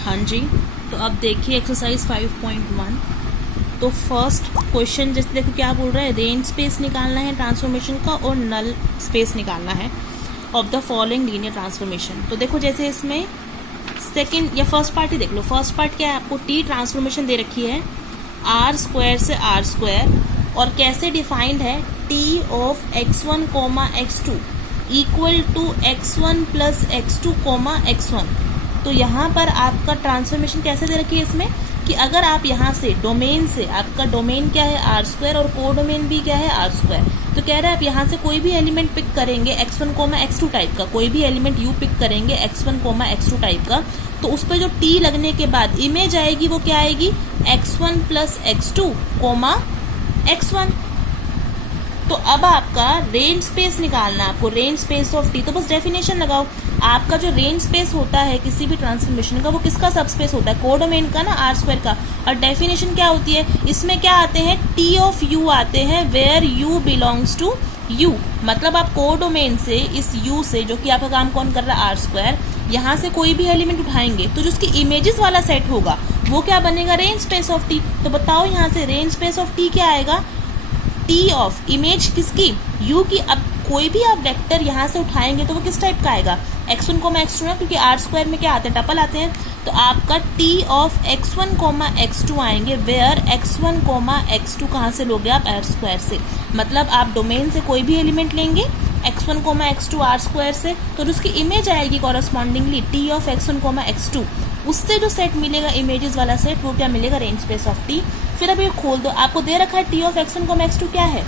हाँ जी, तो अब देखिए एक्सरसाइज 5.1। तो फर्स्ट क्वेश्चन जैसे देखो क्या बोल रहा है, रेंज स्पेस निकालना है ट्रांसफॉर्मेशन का और नल स्पेस निकालना है of the following linear transformation. तो देखो जैसे इसमें सेकंड या फर्स्ट पार्ट ही देख लो। फर्स्ट पार्ट क्या है, आपको टी ट्रांसफॉर्मेशन दे रखी है आर स्क्वायर से आर स्क्वायर, और कैसे डिफाइंड है, T of x1 comma x2 equal to x1 plus x2 comma x1। तो यहाँ पर आपका ट्रांसफॉर्मेशन कैसे दे रखी है इसमें कि अगर आप यहाँ से डोमेन से, आपका डोमेन क्या है आर स्क्वायर और को डोमेन भी क्या है आर स्क्वायर, तो कह रहा है आप यहाँ से कोई भी एलिमेंट पिक करेंगे x1 कोमा x2 टाइप का, कोई भी एलिमेंट यू पिक करेंगे x1 कोमा x2 टाइप का, तो उस पर जो टी लगने के बाद इमेज आएगी वो क्या आएगी, x1 plus x2 comma x1। तो अब आपका रेंज स्पेस निकालना है, आपको रेंज स्पेस ऑफ टी। तो बस डेफिनेशन लगाओ, आपका जो रेंज स्पेस होता है किसी भी ट्रांसफॉर्मेशन का वो किसका सब स्पेस होता है, कोडोमेन का ना, आर स्क्वायर का। और डेफिनेशन क्या होती है, इसमें क्या आते हैं, टी ऑफ यू आते हैं where U belongs to U. मतलब आप कोडोमेन से इस यू से, जो कि आपका काम कौन कर रहा है आर स्क्वायर, यहाँ से कोई भी एलिमेंट उठाएंगे तो जो उसकी इमेजेस वाला सेट होगा वो क्या बनेगा, रेंज स्पेस ऑफ टी। तो बताओ यहाँ से रेंज स्पेस ऑफ टी क्या आएगा, टी ऑफ इमेज किसकी, यू की। अब कोई भी आप वेक्टर यहाँ से उठाएंगे तो वो किस टाइप का आएगा, x1 कोमा x2 ना, क्योंकि आर स्क्वायर में क्या आते हैं, टपल आते हैं। तो आपका T of x1 comma x2 आएंगे वेयर x1 कोमा x2 कहाँ से लोगे आप, आर स्क्वायर से। मतलब आप डोमेन से कोई भी एलिमेंट लेंगे x1 comma x2 are square से, तो उसकी इमेज आएगी correspondingly T of x1 comma x2, उससे जो सेट मिलेगा इमेजेस वाला सेट, वो क्या मिलेगा, रेंज स्पेस ऑफ टी। फिर अब ये खोल दो, आपको दे रखा है T of x1 comma x2 क्या है,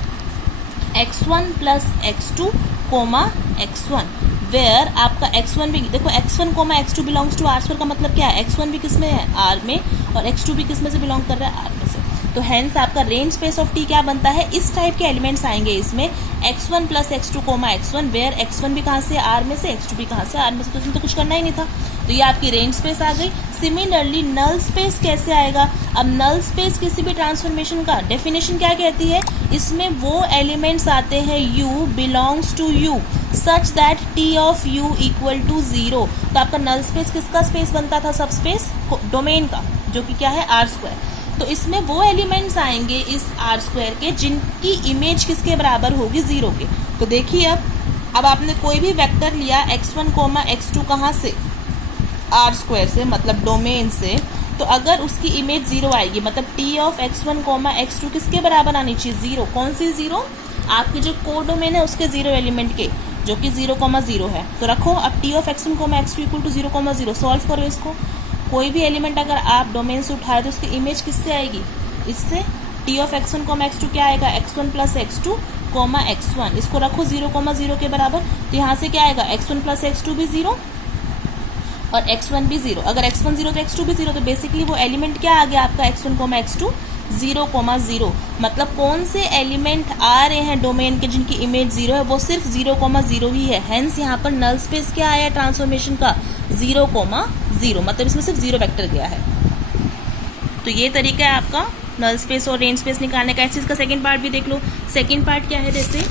x1 plus x2 comma x1, where आपका x1 भी देखो, x1 comma x2 belongs to R square का मतलब क्या है, x1 भी किस में है, आर में, और x2 भी किस में से बिलोंग कर रहा है, आर में से। तो हेंस आपका रेंज स्पेस ऑफ टी क्या बनता है, इस टाइप के एलिमेंट्स आएंगे इसमें, x1 plus x2 comma x1, where x1 भी कहाँ से, आर में से, x2 भी कहाँ से, आर में से। तो इसमें तो कुछ करना ही नहीं था, तो ये आपकी रेंज स्पेस आ गई। सिमिलरली नल स्पेस कैसे आएगा, अब नल स्पेस किसी भी ट्रांसफॉर्मेशन का डेफिनेशन क्या कहती है, इसमें वो एलिमेंट्स आते हैं u belongs to u such that T of u equal to 0। तो आपका नल स्पेस किसका स्पेस बनता था, सब स्पेस डोमेन का, जो कि क्या है आर स्क्वायर। तो इसमें वो एलिमेंट्स आएंगे इस आर स्क्वायर के जिनकी इमेज किसके बराबर होगी, 0 के। तो देखिए अब आपने कोई भी वेक्टर लिया x1 कोमा x2 कहाँ से, आर स्क्वायर से, मतलब डोमेन से, तो अगर उसकी इमेज 0 आएगी, मतलब T of x1 comma x2 किसके बराबर आनी चाहिए, 0। कौन सी 0, आपकी जो कोड डोमेन है उसके 0 एलिमेंट के, जो कि 0,0 है। तो रखो अब T of x1 comma x2 equal to 0,0, solve करो इसको। कोई भी एलिमेंट अगर आप डोमेन से उठाए तो उसकी इमेज किससे आएगी, इससे। T of x1 comma x2 क्या आएगा, x1 plus x2 comma x1, इसको रखो 0,0 के बराबर। तो यहाँ से क्या आएगा, x1 प्लस x2 भी 0 और x1 भी 0। अगर x1 0 तो x2 भी 0, तो बेसिकली वो एलिमेंट क्या आ गया आपका x1 कोमा x2 0,0। मतलब कौन से एलिमेंट आ रहे हैं डोमेन के जिनकी इमेज 0 है, वो सिर्फ 0,0 ही है। हेंस यहाँ पर नल स्पेस क्या आया ट्रांसफॉर्मेशन का, 0,0, मतलब इसमें सिर्फ 0 वेक्टर गया है। तो ये तरीका है आपका नल स्पेस और रेंज स्पेस निकालने का। इसका सेकंड पार्ट भी देख लो। सेकंड पार्ट क्या है, जैसे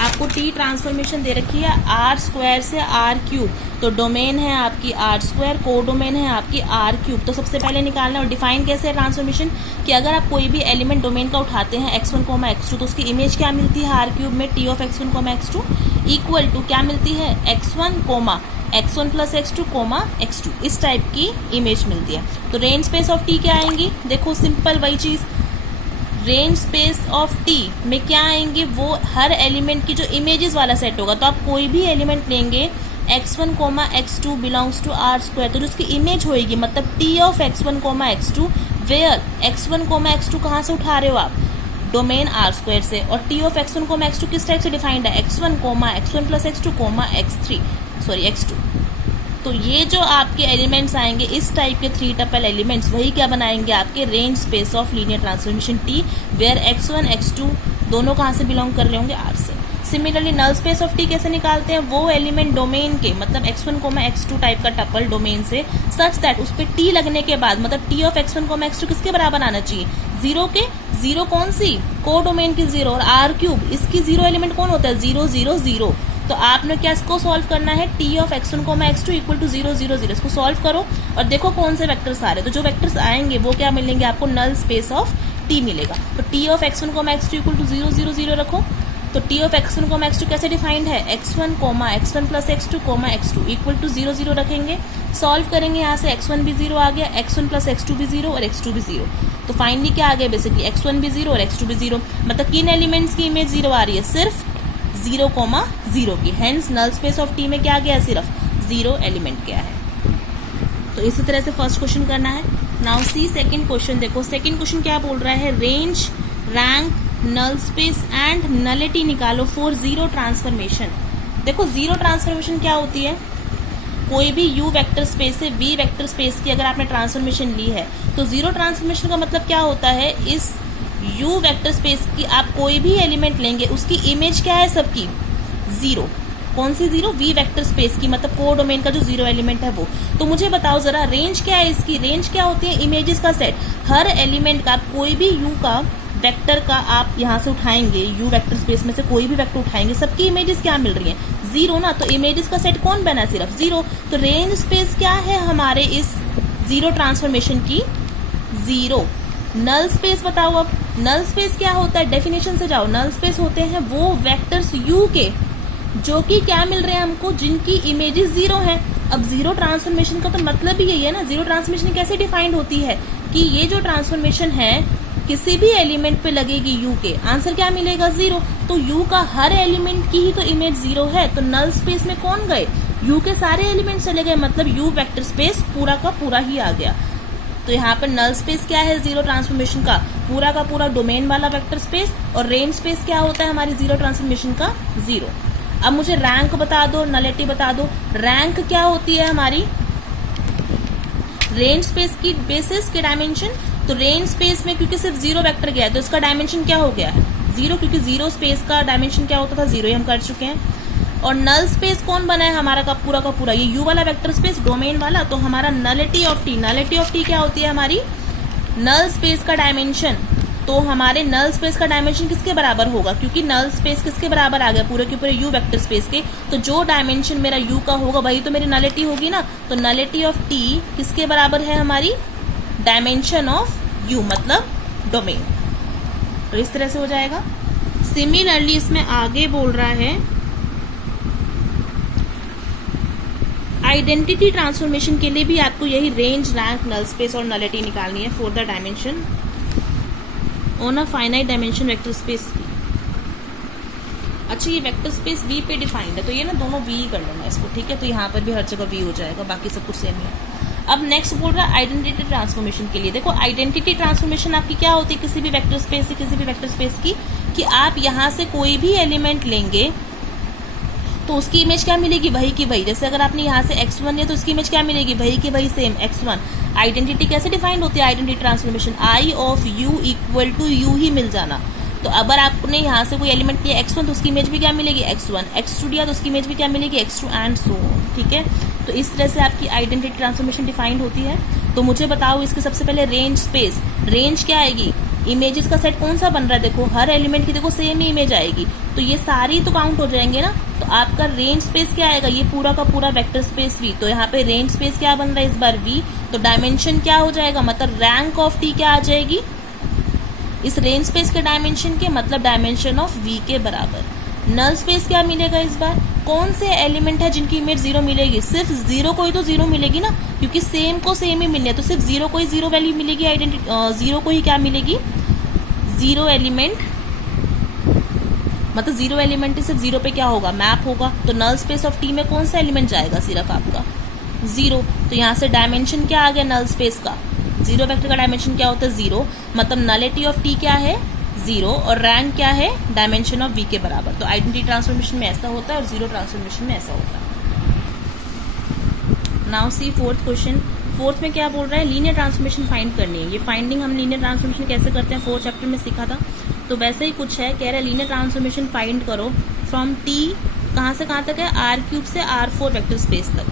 आपको टी ट्रांसफॉर्मेशन दे रखी है आर स्क्वायर से आर क्यूब, तो डोमेन है आपकी आर स्क्वायर, को डोमेन है आपकी आर क्यूब। तो सबसे पहले निकालना, और डिफाइन कैसे है ट्रांसफॉर्मेशन, कि अगर आप कोई भी एलिमेंट डोमेन का उठाते हैं x1 कोमा x2, तो उसकी इमेज क्या मिलती है आर क्यूब में, T of x1 comma x2 equal to क्या मिलती है, x1 comma x1 plus x2 comma x2, इस टाइप की इमेज मिलती है। तो रेंज स्पेस ऑफ टी क्या आएंगी, देखो सिंपल वही चीज़, रेंज स्पेस ऑफ टी में क्या आएंगे, वो हर एलिमेंट की जो इमेजेस वाला सेट होगा। तो आप कोई भी एलिमेंट लेंगे x1 comma x2 belongs to R square, तो जो उसकी इमेज होएगी, मतलब T of x1 comma x2 where x1 comma x2 कहाँ से उठा रहे हो आप, डोमेन आर स्क्वायर से, और T of x1 comma x2 किस टाइप से डिफाइंड है, x1 comma x1 plus x2 comma x2। तो ये जो आपके एलिमेंट्स आएंगे इस टाइप के 3 टपल एलिमेंट्स, वही क्या बनाएंगे आपके range space of linear transformation T, where x1 x2 दोनों कहाँ से बिलोंग कर रहे होंगे, आर से। Similarly null space of T कैसे निकालते हैं, वो एलिमेंट डोमेन के, मतलब x1 कोमा x2 टाइप का टपल डोमेन से, सच दैट उस पर टी लगने के बाद, मतलब T of x1 comma x2 किसके बराबर आना चाहिए, 0 के। 0 कौन सी, को डोमेन की 0, और आर क्यूब इसकी 0 एलिमेंट कौन होता है, 0 0 0। तो आपने क्या इसको सॉल्व करना है, T of x1 comma x2 equal to 0 0 0, इसको सॉल्व करो और देखो कौन से वेक्टर्स आ रहे हैं। तो जो वेक्टर्स आएंगे वो क्या मिलेंगे आपको, नल स्पेस ऑफ टी मिलेगा। तो T of x1 comma x2 equal to 0 0 0 रखो। तो T of x1 comma x2 कैसे डिफाइंड है, x1 comma x1 plus x2 comma x2 equal to 0 0 रखेंगे। सॉल्व करेंगे यहाँ से, x1 भी 0 आ गया, x1 प्लस x2 भी 0 और x2 भी 0। तो फाइनली क्या आ गया, बेसिकली x1 भी 0 और x2 भी 0। मतलब किन एलिमेंट्स की इमेज 0 आ रही है, सिर्फ 0 कोमा 0 की। Hence null space of T में क्या गया, सिर्फ 0 एलिमेंट क्या है। तो इसी तरह से फर्स्ट क्वेश्चन करना है। Now see second question. देखो सेकंड क्वेश्चन क्या बोल रहा है, range, rank, null space and nullity निकालो फॉर जीरो ट्रांसफॉर्मेशन। देखो जीरो ट्रांसफॉर्मेशन क्या होती है, कोई भी u वेक्टर स्पेस से v वेक्टर स्पेस की अगर आपने ट्रांसफॉर्मेशन ली है तो जीरो ट्रांसफॉर्मेशन का मतलब क्या होता है, इस u वेक्टर स्पेस की आप कोई भी एलिमेंट लेंगे उसकी इमेज क्या है सबकी, जीरो। कौन सी जीरो, v वेक्टर स्पेस की, मतलब कोर डोमेन का जो जीरो एलिमेंट है वो। तो मुझे बताओ जरा रेंज क्या है इसकी, रेंज क्या होती है, इमेजेस का सेट। हर एलिमेंट का कोई भी u का वेक्टर का आप यहाँ से उठाएंगे, u वेक्टर स्पेस में से कोई भी वेक्टर उठाएंगे, सबकी इमेजेस क्या मिल रही हैं, जीरो ना। तो इमेजेस का सेट कौन बना, सिर्फ जीरो। तो रेंज स्पेस क्या है हमारे इस जीरो ट्रांसफॉर्मेशन की, जीरो। नल स्पेस बताओ अब, नल स्पेस क्या होता है, डेफिनेशन से जाओ। नल स्पेस होते हैं वो वेक्टर्स u के जो कि क्या मिल रहे हैं हमको, जिनकी इमेजेस जीरो हैं। अब जीरो ट्रांसफॉर्मेशन का तो मतलब ही यही है ना, जीरो ट्रांसफॉर्मेशन कैसे डिफाइंड होती है कि ये जो ट्रांसफॉर्मेशन है किसी भी एलिमेंट पे लगेगी u के, आंसर क्या मिलेगा, जीरो। तो u का हर एलिमेंट की ही तो इमेज जीरो है। तो नल स्पेस में कौन गए, u के सारे एलिमेंट चले गए, मतलब u वेक्टर स्पेस पूरा का पूरा ही आ गया। तो यहाँ पर नल स्पेस क्या है जीरो ट्रांसफॉर्मेशन का पूरा डोमेन वाला वेक्टर स्पेस, और रेंज स्पेस क्या होता है हमारी जीरो ट्रांसफॉर्मेशन का, जीरो। अब मुझे रैंक बता दो, नलिटी बता दो। रैंक क्या होती है हमारी, रेंज स्पेस की बेसिस के डायमेंशन। तो रेंज स्पेस में क्योंकि सिर्फ जीरो वेक्टर गया है तो इसका डायमेंशन क्या हो गया है, जीरो, क्योंकि जीरो स्पेस का डायमेंशन क्या होता था, जीरो, ही हम कर चुके हैं। और नल स्पेस कौन बना है हमारा का पूरा, ये यू वाला वेक्टर स्पेस डोमेन वाला। तो हमारा नलिटी ऑफ टी क्या होती है हमारी, नल स्पेस का डायमेंशन। तो हमारे नल स्पेस का डायमेंशन किसके बराबर होगा, क्योंकि नल स्पेस किसके बराबर आ गया, पूरे के पूरे यू वेक्टर स्पेस के। तो जो डायमेंशन मेरा यू का होगा वही तो मेरी नलिटी होगी ना। तो नलिटी ऑफ टी किसके बराबर है हमारी, डायमेंशन ऑफ यू, मतलब डोमेन। तो इस तरह से हो जाएगा। सिमिलरली इसमें आगे बोल रहा है आइडेंटिटी ट्रांसफॉर्मेशन के लिए भी आपको यही रेंज, रैंक, नल स्पेस और नलिटी निकालनी है for the dimension on a finite dimension vector space. अच्छा ये वेक्टर स्पेस V पे डिफाइंड है तो ये ना दोनों V ही कर लेना इसको, ठीक है। तो यहाँ पर भी हर जगह V हो जाएगा, बाकी सब कुछ सेम ही है। अब नेक्स्ट बोल रहा है आइडेंटिटी ट्रांसफॉर्मेशन के लिए। देखो आइडेंटिटी ट्रांसफॉर्मेशन आपकी क्या होती है किसी भी वेक्टर स्पेस से किसी भी वेक्टर स्पेस की, कि आप यहाँ से कोई भी एलिमेंट लेंगे तो उसकी इमेज क्या मिलेगी, वही की वही। जैसे अगर आपने यहाँ से x1 लिया तो उसकी इमेज क्या मिलेगी, वही की वही, सेम x1। आइडेंटिटी कैसे डिफाइंड होती है, identity transformation I of u equal to u ही मिल जाना। तो अगर आपने यहाँ से कोई एलिमेंट लिया x1 तो उसकी इमेज भी क्या मिलेगी, x1। x2 लिया तो उसकी इमेज भी क्या मिलेगी, x2 एंड सो ऑन, ठीक है। तो इस तरह से आपकी आइडेंटिटी ट्रांसफॉर्मेशन डिफाइंड होती है। तो मुझे बताओ इसके सबसे पहले रेंज स्पेस, रेंज क्या आएगी, इमेजेस का सेट कौन सा बन रहा है, देखो हर एलिमेंट की देखो सेम ही इमेज आएगी, तो ये सारी तो काउंट हो जाएंगे ना। तो आपका रेंज स्पेस क्या आएगा, ये पूरा का पूरा वेक्टर स्पेस V। तो यहाँ पे रेंज स्पेस क्या बन रहा है इस बार V, तो डायमेंशन क्या हो जाएगा, मतलब रैंक ऑफ T क्या आ जाएगी इस रेंज स्पेस के डायमेंशन के, मतलब डायमेंशन ऑफ V के बराबर। नल स्पेस क्या मिलेगा इस बार, कौन से एलिमेंट है जिनकी इमेज जीरो मिलेगी, सिर्फ जीरो को ही तो जीरो मिलेगी ना, क्योंकि सेम को सेम ही मिलनी है। तो सिर्फ जीरो को ही जीरो वैल्यू मिलेगी, आइडेंटिटी जीरो को ही क्या मिलेगी, जीरो एलिमेंट, मतलब जीरो एलिमेंट सिर्फ जीरो पे क्या होगा, मैप होगा। तो नल स्पेस ऑफ टी में कौन सा एलिमेंट जाएगा, सिर्फ आपका जीरो। तो यहाँ से डायमेंशन क्या आ गया नल स्पेस का, जीरो वेक्टर का डायमेंशन क्या होता है, जीरो, मतलब नलिटी ऑफ टी क्या है, जीरो, और रैंक क्या है, डायमेंशन ऑफ V के बराबर। तो आइडेंटिटी ट्रांसफॉर्मेशन में ऐसा होता है और जीरो ट्रांसफॉर्मेशन में ऐसा होता है। Now C fourth question. Fourth में क्या बोल रहा है, लीनियर ट्रांसफॉर्मेशन फाइंड करनी है। ये फाइंडिंग हम लीनियर ट्रांसफॉर्मेशन कैसे करते हैं फोर्थ चैप्टर में सीखा था, तो वैसे ही कुछ है। कह रहा है लीनियर ट्रांसफॉर्मेशन फाइंड करो फ्रॉम T कहाँ से कहाँ तक है, R³ से R4 वेक्टर स्पेस तक,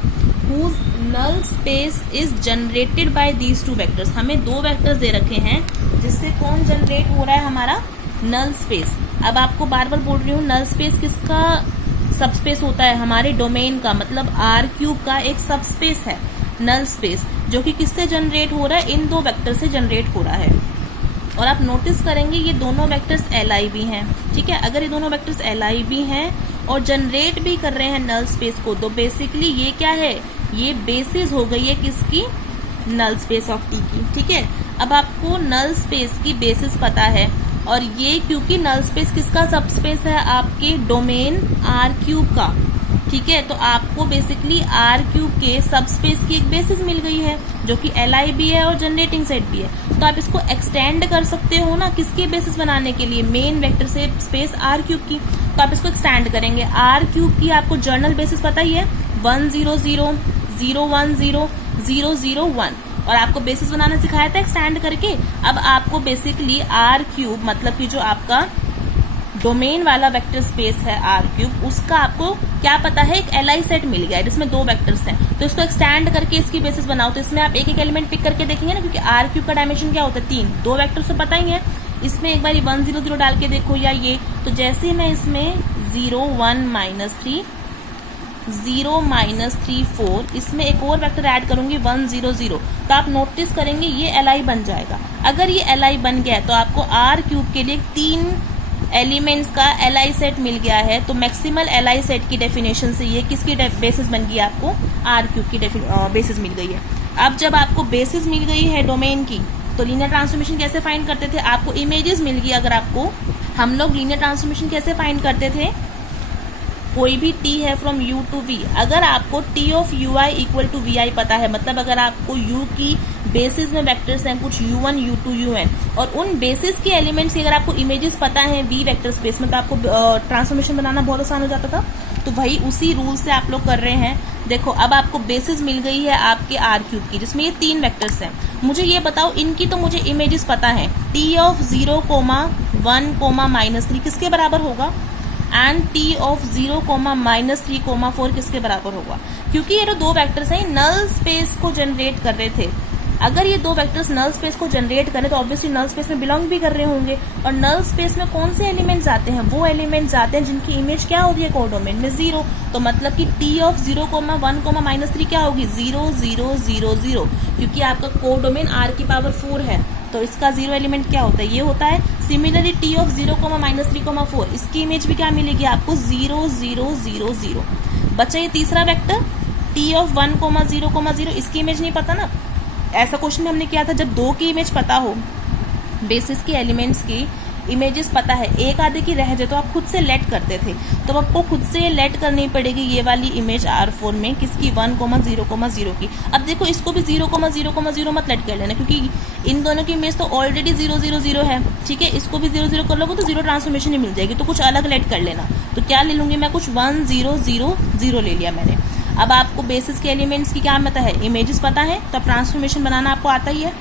whose null space is generated by these two vectors। हमें दो वेक्टर्स दे रखे हैं जिससे कौन जनरेट हो रहा है, हमारा नल स्पेस। अब आपको बार बार बोल रही हूँ नल स्पेस किसका सबस्पेस होता है हमारे डोमेन का, मतलब आर क्यूब का एक सबस्पेस है नल स्पेस, जो कि किससे जनरेट हो रहा है, इन दो वेक्टर से जनरेट हो रहा है। और आप नोटिस करेंगे ये दोनों वेक्टर्स LIV हैं, ठीक है। अगर ये दोनों वेक्टर्स LIV हैं और जनरेट भी कर रहे हैं नल स्पेस को, तो बेसिकली ये क्या है, ये बेसिस हो गई है किसकी, नल स्पेस ऑफ टी की, ठीक है। अब आपको नल स्पेस की बेसिस पता है, और ये क्योंकि नल स्पेस किसका सबस्पेस है, आपके डोमेन आर क्यूब का, ठीक है। तो आपको बेसिकली आर क्यूब के सबस्पेस की एक बेसिस मिल गई है, जो कि LIV है और जनरेटिंग सेट भी है। तो आप इसको एक्सटेंड कर सकते हो ना, किसकी बेसिस बनाने के लिए, मेन वेक्टर से स्पेस आर क्यूब की। तो आप इसको एक्सटेंड करेंगे, आर क्यूब की आपको जर्नल बेसिस पता ही है 1 0 0 0 1 0 0 0 1, और आपको बेसिस बनाना सिखाया था एक्सटेंड करके। अब आपको बेसिकली आर क्यूब मतलब कि जो आपका डोमेन वाला वेक्टर स्पेस है आर क्यूब, उसका आपको क्या पता है, एक LI सेट मिल गया है जिसमें दो वेक्टर्स हैं। तो इसको एक्सटेंड करके इसकी बेसिस बनाओ, तो इसमें आप एक एक एलिमेंट पिक करके देखेंगे ना, क्योंकि आर क्यूब का डायमेंशन क्या होता है 3, दो वेक्टर्स तो पता ही है। इसमें एक बार 1 0 0 डाल के देखो, या ये, तो जैसे मैं इसमें 0 1 -3 0 -3 4, इसमें एक और वेक्टर ऐड करूंगी 1 0 0, तो आप नोटिस करेंगे ये LI बन जाएगा। अगर ये LI बन गया तो आपको आर क्यूब के लिए 3 एलिमेंट्स का LI सेट मिल गया है। तो मैक्सिमल LI सेट की डेफिनेशन से ये किसकी बेसिस बन गई, आपको आर क्यूब की बेसिस मिल गई है। अब जब आपको बेसिस मिल गई है डोमेन की, तो लीनियर ट्रांसफॉर्मेशन कैसे फाइंड करते थे, आपको इमेजेस मिल गई। अगर आपको, हम लोग लीनियर ट्रांसफॉर्मेशन कैसे फाइंड करते थे, कोई भी t है फ्रॉम u टू v, अगर आपको t of ui equal to vi पता है, मतलब अगर आपको u की बेसिस में वेक्टर्स हैं कुछ u1 u2 un, और उन बेसिस के एलिमेंट्स की अगर आपको इमेजेस पता है v वेक्टर स्पेस में, तो आपको ट्रांसफॉर्मेशन बनाना बहुत आसान हो जाता था। तो वही उसी रूल से आप लोग कर रहे हैं। देखो अब आपको बेसिस मिल गई है आपके आर क्यूब की, जिसमें ये 3 वेक्टर्स हैं। मुझे ये बताओ, इनकी तो मुझे इमेजेस पता है, t ऑफ 0 1 -3 किसके बराबर होगा, एंड t ऑफ 0 -3 4 किसके बराबर होगा, क्योंकि ये जो दो वेक्टर्स हैं नल स्पेस को जनरेट कर रहे थे। अगर ये दो वेक्टर्स नल स्पेस को जनरेट करें तो ऑब्वियसली नल स्पेस में बिलोंग भी कर रहे होंगे, और नल स्पेस में कौन से एलिमेंट्स आते हैं, वो एलिमेंट्स आते हैं जिनकी इमेज क्या होती है कोडोमेन में 0। तो मतलब कि t ऑफ 0 1 -3 क्या होगी 0 0 0 0, क्योंकि आपका कोडोमेन r की पावर 4 है, तो इसका 0 एलिमेंट क्या होता है, ये होता है। सिमिलरली t ऑफ 0 -3 4, इसकी इमेज भी क्या मिलेगी आपको 0 0 0 0। बचा ये तीसरा वेक्टर t ऑफ 1 0 0, इसकी इमेज नहीं पता ना। ऐसा क्वेश्चन में हमने किया था, जब दो की इमेज पता हो, बेसिस के एलिमेंट्स की इमेजेस पता है, एक आधे की रह जाए तो आप खुद से लेट करते थे, तो आपको खुद से ये लेट करनी पड़ेगी ये वाली इमेज R4 में, किसकी 1 0 0 की। अब देखो इसको भी 0 0 0 मत लेट कर लेना, क्योंकि इन दोनों की इमेज तो ऑलरेडी 0 0 0 है, ठीक है। इसको भी 0 0 कर लोगे तो 0 ट्रांसफॉर्मेशन ही मिल जाएगी, तो कुछ अलग लेट कर लेना। तो क्या ले लूंगी मैं, कुछ 1 0 0 0 ले लिया मैंने। अब आपको बेसिस के एलिमेंट्स की क्या पता है, इमेजेस पता है, तो अब ट्रांसफॉर्मेशन बनाना आपको आता ही है।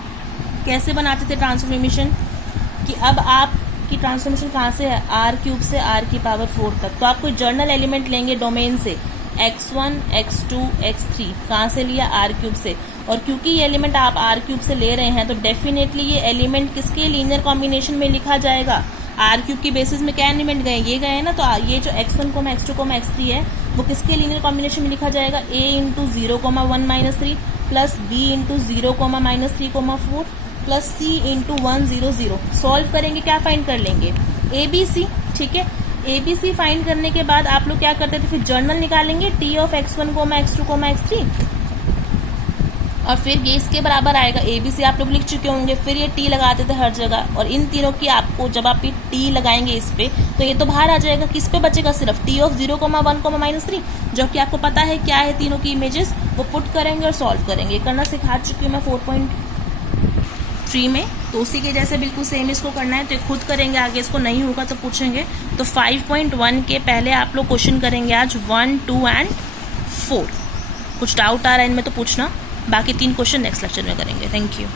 कैसे बनाते थे ट्रांसफॉर्मेशन, कि अब आपकी ट्रांसफॉर्मेशन कहाँ से है, आर क्यूब से r की पावर 4 तक। तो आप कोई जर्नल एलिमेंट लेंगे डोमेन से, x1 x2 x3, कहाँ से लिया, आर क्यूब से। और क्योंकि ये एलिमेंट आप आर क्यूब से ले रहे हैं, तो डेफिनेटली ये एलिमेंट किसके लीनियर कॉम्बिनेशन में लिखा जाएगा, आर क्यूब की बेसिस में क्या एलिमेंट गए, ये गए ना। तो ये जो x1 x2 x3 है, वो किसके लीनियर कॉम्बिनेशन में लिखा जाएगा, a into 0 1 -3 plus b into 0 -3 4 plus c into 1 0 0। Solve करेंगे, क्या फाइंड कर लेंगे, ABC, ठीक है। ABC फाइंड करने के बाद आप लोग क्या करते थे, फिर जर्नल निकालेंगे t of x1 x2 x3, और फिर ये इसके बराबर आएगा। ABC आप लोग लिख चुके होंगे, फिर ये t लगाते थे हर जगह, और इन तीनों की आपको जब आप t लगाएंगे इस पे, तो ये तो बाहर आ जाएगा, किस पे बचेगा, सिर्फ t ऑफ 0 1 -3, जो कि आपको पता है क्या है तीनों की इमेजेस, वो पुट करेंगे और सॉल्व करेंगे। करना सिखा चुकी हूँ मैं 4.3 में, तो उसी के जैसे बिल्कुल सेम इसको करना है, तो खुद करेंगे, आगे इसको नहीं होगा तो पूछेंगे। तो 5.1 के पहले आप लोग क्वेश्चन करेंगे आज 1 2 एंड 4। कुछ डाउट आ रहा है इनमें तो पूछना, बाकी 3 क्वेश्चन नेक्स्ट लेक्चर में करेंगे। Thank you.